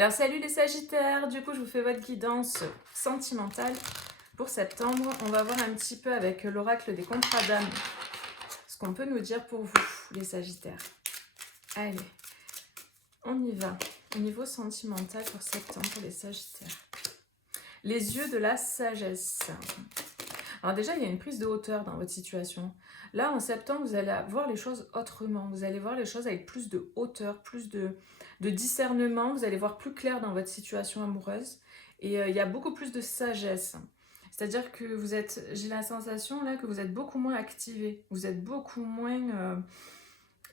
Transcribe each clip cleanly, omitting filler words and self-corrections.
Alors salut les Sagittaires, du coup je vous fais votre guidance sentimentale pour septembre. On va voir un petit peu avec l'oracle des contrats d'âme ce qu'on peut nous dire pour vous les Sagittaires. Allez, on y va. Au niveau sentimental pour septembre pour les Sagittaires. Les yeux de la sagesse. Alors déjà il y a une prise de hauteur dans votre situation. Là en septembre vous allez voir les choses autrement. Vous allez voir les choses avec plus de hauteur, plus de discernement, vous allez voir plus clair dans votre situation amoureuse et il y a beaucoup plus de sagesse. C'est-à-dire que vous êtes, j'ai la sensation là que vous êtes beaucoup moins activé, vous êtes beaucoup moins...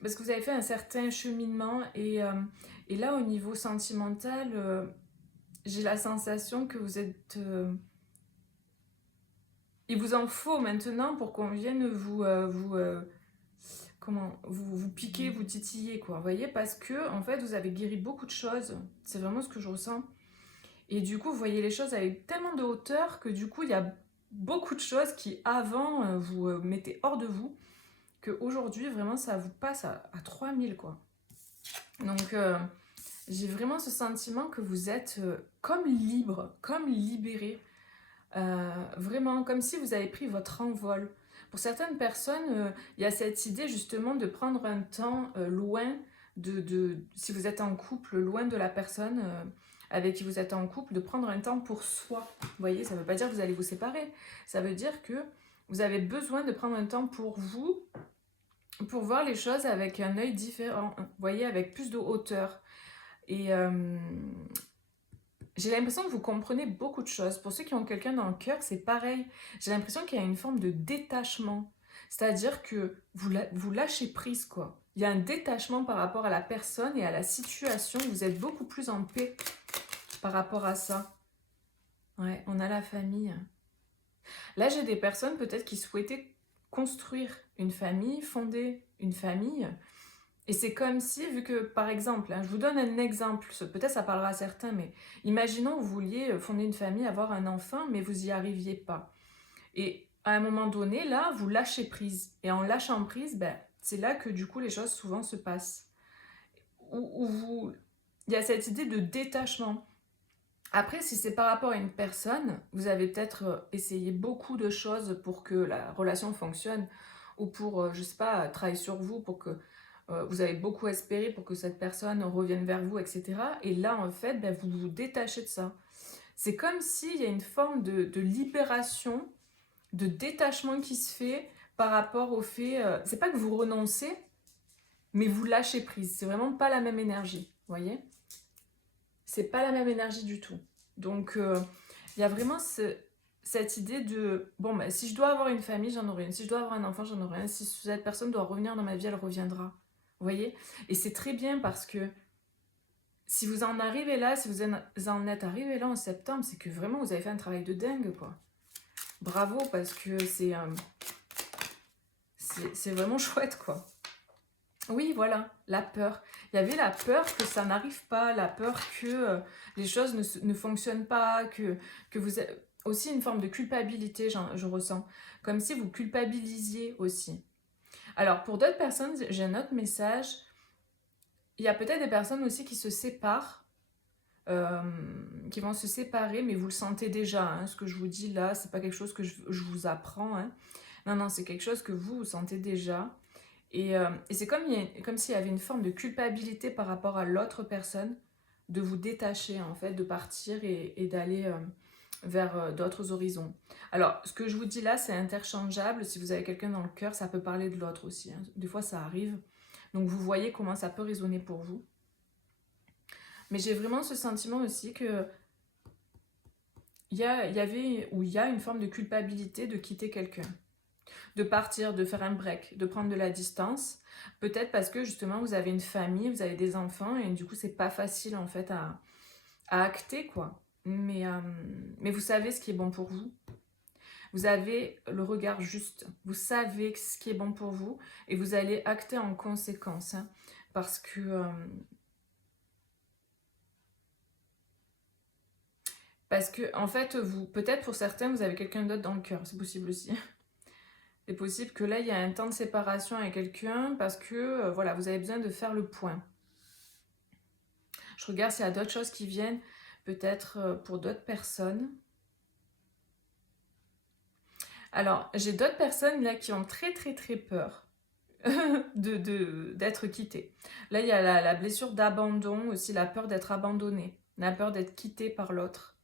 parce que vous avez fait un certain cheminement et là au niveau sentimental, j'ai la sensation que vous êtes... il vous en faut maintenant pour qu'on vienne vous piquer, vous titiller, quoi, vous voyez, parce que, en fait, vous avez guéri beaucoup de choses, c'est vraiment ce que je ressens, et du coup, vous voyez les choses avec tellement de hauteur que, du coup, il y a beaucoup de choses qui, avant, vous mettez hors de vous, qu'aujourd'hui, vraiment, ça vous passe à 3000, quoi. Donc, j'ai vraiment ce sentiment que vous êtes comme libre, comme libéré, vraiment, comme si vous avez pris votre envol. Pour certaines personnes, il y a cette idée justement de prendre un temps loin si vous êtes en couple, loin de la personne avec qui vous êtes en couple, de prendre un temps pour soi. Vous voyez, ça ne veut pas dire que vous allez vous séparer. Ça veut dire que vous avez besoin de prendre un temps pour vous, pour voir les choses avec un œil différent. Vous voyez, avec plus de hauteur. Et j'ai l'impression que vous comprenez beaucoup de choses. Pour ceux qui ont quelqu'un dans le cœur, c'est pareil. J'ai l'impression qu'il y a une forme de détachement. C'est-à-dire que vous lâchez prise, quoi. Il y a un détachement par rapport à la personne et à la situation. Vous êtes beaucoup plus en paix par rapport à ça. Ouais, on a la famille. Là, j'ai des personnes peut-être qui souhaitaient construire une famille, fonder une famille. Et c'est comme si, vu que, par exemple, je vous donne un exemple, peut-être ça parlera à certains, mais imaginons que vous vouliez fonder une famille, avoir un enfant, mais vous n'y arriviez pas. Et à un moment donné, là, vous lâchez prise. Et en lâchant prise, c'est là que du coup les choses souvent se passent. Il y a cette idée de détachement. Après, si c'est par rapport à une personne, vous avez peut-être essayé beaucoup de choses pour que la relation fonctionne, ou pour, je sais pas, travailler sur vous, pour que vous avez beaucoup espéré pour que cette personne revienne vers vous, etc. Et là, en fait, vous vous détachez de ça. C'est comme s'il y a une forme de libération, de détachement qui se fait par rapport au fait... c'est pas que vous renoncez, mais vous lâchez prise. C'est vraiment pas la même énergie, vous voyez? C'est pas la même énergie du tout. Donc, il y a vraiment cette idée de... Bon, si je dois avoir une famille, j'en aurai une. Si je dois avoir un enfant, j'en aurai un. Si cette personne doit revenir dans ma vie, elle reviendra. Vous voyez? Et c'est très bien parce que si vous en arrivez là, si vous en êtes arrivé là en septembre, c'est que vraiment vous avez fait un travail de dingue, quoi. Bravo, parce que c'est vraiment chouette, quoi. Oui, voilà, la peur. Il y avait la peur que ça n'arrive pas, la peur que les choses ne fonctionnent pas, que vous avez aussi une forme de culpabilité, je ressens. Comme si vous culpabilisiez aussi. Alors, pour d'autres personnes, j'ai un autre message. Il y a peut-être des personnes aussi qui se séparent, qui vont se séparer, mais vous le sentez déjà, hein, ce que je vous dis là, c'est pas quelque chose que je vous apprends, hein. Non, c'est quelque chose que vous sentez déjà. Et c'est comme s'il y avait une forme de culpabilité par rapport à l'autre personne, de vous détacher en fait, de partir et d'aller vers d'autres horizons. Alors, ce que je vous dis là, c'est interchangeable. Si vous avez quelqu'un dans le cœur, ça peut parler de l'autre aussi, hein. Des fois, ça arrive. Donc, vous voyez comment ça peut résonner pour vous. Mais j'ai vraiment ce sentiment aussi que il y a une forme de culpabilité de quitter quelqu'un. De partir, de faire un break, de prendre de la distance. Peut-être parce que justement vous avez une famille, vous avez des enfants et du coup c'est pas facile en fait à acter, quoi. Mais vous savez ce qui est bon pour vous. Vous avez le regard juste. Vous savez ce qui est bon pour vous et vous allez acter en conséquence, hein, parce que en fait peut-être pour certains vous avez quelqu'un d'autre dans le cœur, c'est possible aussi. C'est possible que là, il y a un temps de séparation avec quelqu'un parce que, voilà, vous avez besoin de faire le point. Je regarde s'il y a d'autres choses qui viennent, peut-être pour d'autres personnes. Alors, j'ai d'autres personnes là qui ont très très très peur d'être quittées. Là, il y a la blessure d'abandon, aussi la peur d'être abandonné, la peur d'être quitté par l'autre.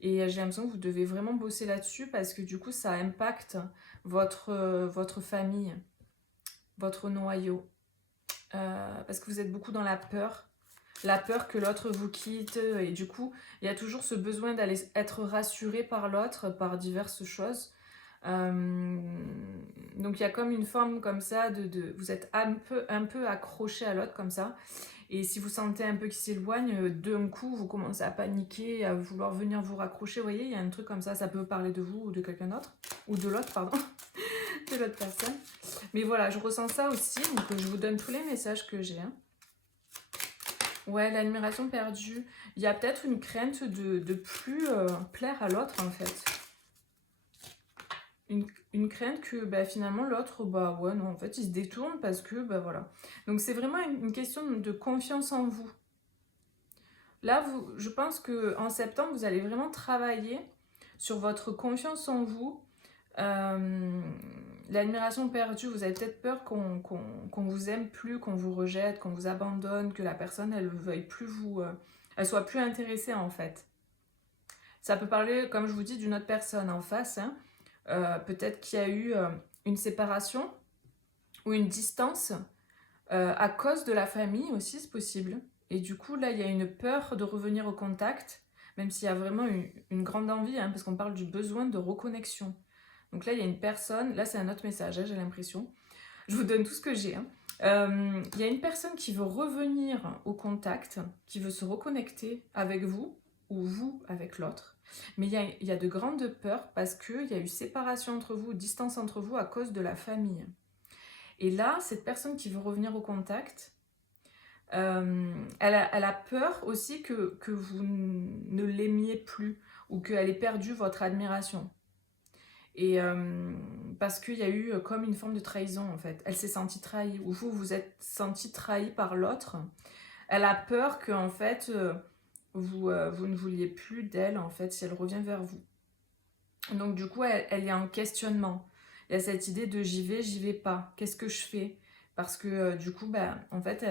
Et j'ai l'impression que vous devez vraiment bosser là-dessus parce que du coup, ça impacte votre famille, votre noyau. Parce que vous êtes beaucoup dans la peur que l'autre vous quitte. Et du coup, il y a toujours ce besoin d'aller être rassuré par l'autre, par diverses choses. Donc il y a comme une forme comme ça vous êtes un peu accroché à l'autre comme ça. Et si vous sentez un peu qu'il s'éloigne, d'un coup, vous commencez à paniquer, à vouloir venir vous raccrocher. Vous voyez, il y a un truc comme ça. Ça peut parler de vous ou de quelqu'un d'autre. Ou de l'autre, pardon. De l'autre personne. Mais voilà, je ressens ça aussi. Donc, je vous donne tous les messages que j'ai. Hein. Ouais, l'admiration perdue. Il y a peut-être une crainte de plus plaire à l'autre, en fait. Une crainte que finalement l'autre, ouais, non, en fait, il se détourne parce que, voilà. Donc, c'est vraiment une question de confiance en vous. Là, je pense qu'en septembre, vous allez vraiment travailler sur votre confiance en vous. L'admiration perdue, vous avez peut-être peur qu'on vous aime plus, qu'on vous rejette, qu'on vous abandonne, que la personne, elle veuille plus elle soit plus intéressée en fait. Ça peut parler, comme je vous dis, d'une autre personne en face. Hein. Peut-être qu'il y a eu une séparation ou une distance à cause de la famille aussi, c'est possible. Et du coup, là, il y a une peur de revenir au contact, même s'il y a vraiment une grande envie, hein, parce qu'on parle du besoin de reconnexion. Donc là, il y a une personne, là c'est un autre message, hein, j'ai l'impression. Je vous donne tout ce que j'ai. Hein. Il y a une personne qui veut revenir au contact, qui veut se reconnecter avec vous, ou vous avec l'autre. Mais il y a de grandes peurs parce qu'il y a eu séparation entre vous, distance entre vous à cause de la famille. Et là, cette personne qui veut revenir au contact, elle a peur aussi que vous ne l'aimiez plus ou qu'elle ait perdu votre admiration. Et parce qu'il y a eu comme une forme de trahison en fait. Elle s'est sentie trahie ou vous êtes senti trahi par l'autre. Elle a peur que en fait vous ne vouliez plus d'elle en fait si elle revient vers vous. Donc du coup elle est en questionnement. Il y a cette idée de j'y vais pas. Qu'est-ce que je fais? Parce que du coup en fait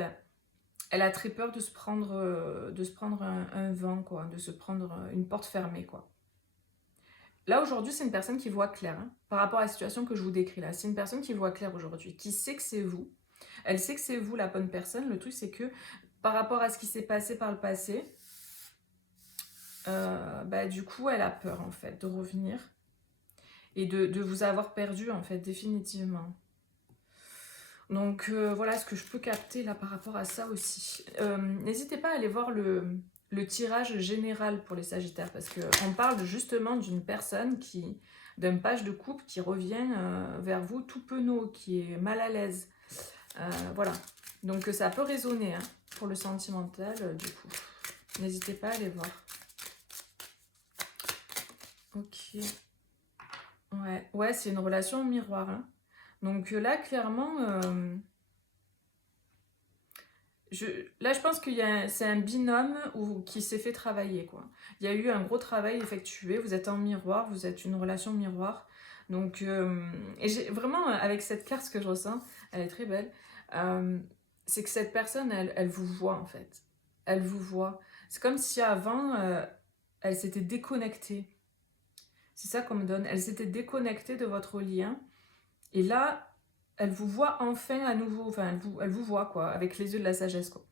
elle a très peur de se prendre un vent quoi, de se prendre une porte fermée quoi. Là, aujourd'hui, c'est une personne qui voit clair, hein, par rapport à la situation que je vous décris là. C'est une personne qui voit clair aujourd'hui, qui sait que c'est vous. Elle sait que c'est vous la bonne personne. Le truc, c'est que par rapport à ce qui s'est passé par le passé, du coup, elle a peur, en fait, de revenir et de vous avoir perdu, en fait, définitivement. Donc, voilà ce que je peux capter là par rapport à ça aussi. N'hésitez pas à aller voir le tirage général pour les Sagittaires parce qu'on parle justement d'une personne d'un page de couple qui revient vers vous tout penaud, qui est mal à l'aise. Voilà. Donc ça peut résonner hein, pour le sentimental du coup. N'hésitez pas à aller voir. Ok. Ouais, c'est une relation au miroir. Hein. Donc là, clairement... Là, je pense que c'est un binôme qui s'est fait travailler, quoi. Il y a eu un gros travail effectué, vous êtes en miroir, vous êtes une relation miroir. Donc, et j'ai vraiment, avec cette carte, ce que je ressens, elle est très belle, c'est que cette personne, elle vous voit, en fait. Elle vous voit. C'est comme si avant, elle s'était déconnectée. C'est ça qu'on me donne. Elle s'était déconnectée de votre lien. Et là, elle vous voit enfin à nouveau, enfin elle vous voit quoi, avec les yeux de la sagesse quoi.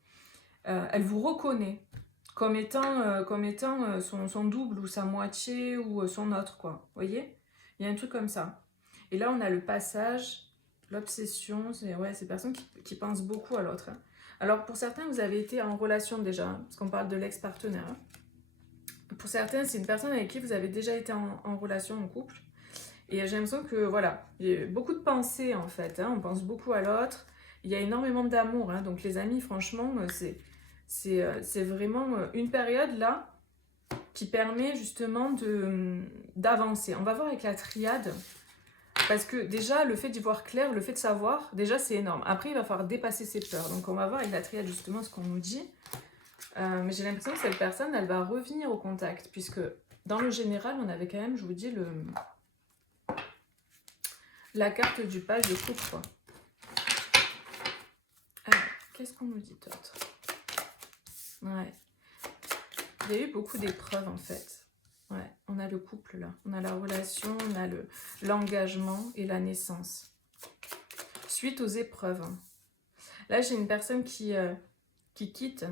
Elle vous reconnaît comme étant son double ou sa moitié ou son autre quoi. Vous voyez? Il y a un truc comme ça. Et là on a le passage, l'obsession, c'est personnes qui pensent beaucoup à l'autre. Hein. Alors pour certains vous avez été en relation déjà, hein, parce qu'on parle de l'ex-partenaire. Hein. Pour certains c'est une personne avec qui vous avez déjà été en relation, en couple. Et j'ai l'impression que, voilà, il y a beaucoup de pensées, en fait. Hein, on pense beaucoup à l'autre. Il y a énormément d'amour. Hein, donc, les amis, franchement, c'est vraiment une période, là, qui permet, justement, d'avancer. On va voir avec la triade. Parce que, déjà, le fait d'y voir clair, le fait de savoir, déjà, c'est énorme. Après, il va falloir dépasser ses peurs. Donc, on va voir avec la triade, justement, ce qu'on nous dit. Mais j'ai l'impression que cette personne, elle va revenir au contact, puisque dans le général, on avait quand même, je vous dis, la carte du page de coupe, quoi. Alors, qu'est-ce qu'on nous dit d'autre? Ouais. Il y a eu beaucoup d'épreuves, en fait. Ouais, on a le couple, là. On a la relation, on a l'engagement et la naissance. Suite aux épreuves. Là, j'ai une personne qui quitte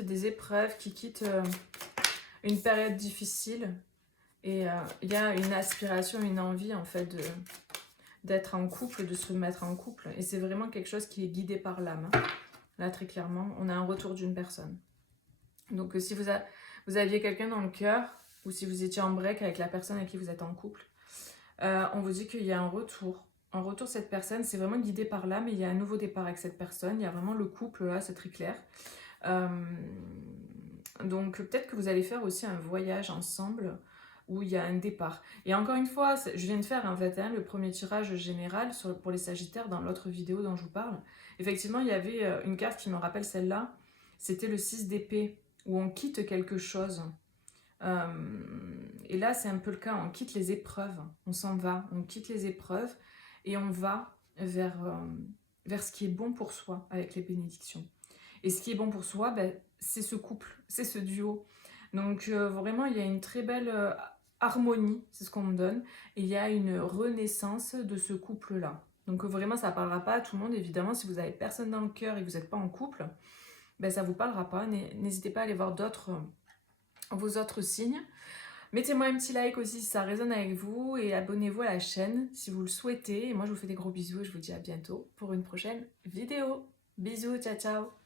des épreuves, qui quitte une période difficile. Et il y a une aspiration, une envie, en fait, d'être en couple, de se mettre en couple. Et c'est vraiment quelque chose qui est guidé par l'âme. Là, très clairement, on a un retour d'une personne. Donc, si vous aviez quelqu'un dans le cœur, ou si vous étiez en break avec la personne avec qui vous êtes en couple, on vous dit qu'il y a un retour. Un retour de cette personne, c'est vraiment guidé par l'âme et il y a un nouveau départ avec cette personne. Il y a vraiment le couple, là, c'est très clair. Donc, peut-être que vous allez faire aussi un voyage ensemble où il y a un départ. Et encore une fois, je viens de faire en fait le premier tirage général pour les Sagittaires dans l'autre vidéo dont je vous parle. Effectivement, il y avait une carte qui me rappelle celle-là. C'était le 6 d'épée, où on quitte quelque chose. Et là, c'est un peu le cas, on quitte les épreuves, on s'en va, on quitte les épreuves et on va vers ce qui est bon pour soi avec les bénédictions. Et ce qui est bon pour soi, ben, c'est ce couple, c'est ce duo. Donc vraiment, il y a une très belle harmonie, c'est ce qu'on me donne, et il y a une renaissance de ce couple-là. Donc vraiment, ça ne parlera pas à tout le monde, évidemment, si vous n'avez personne dans le cœur et que vous n'êtes pas en couple, ben, ça ne vous parlera pas. N'hésitez pas à aller voir vos autres signes. Mettez-moi un petit like aussi si ça résonne avec vous et abonnez-vous à la chaîne si vous le souhaitez. Et moi, je vous fais des gros bisous et je vous dis à bientôt pour une prochaine vidéo. Bisous, ciao ciao!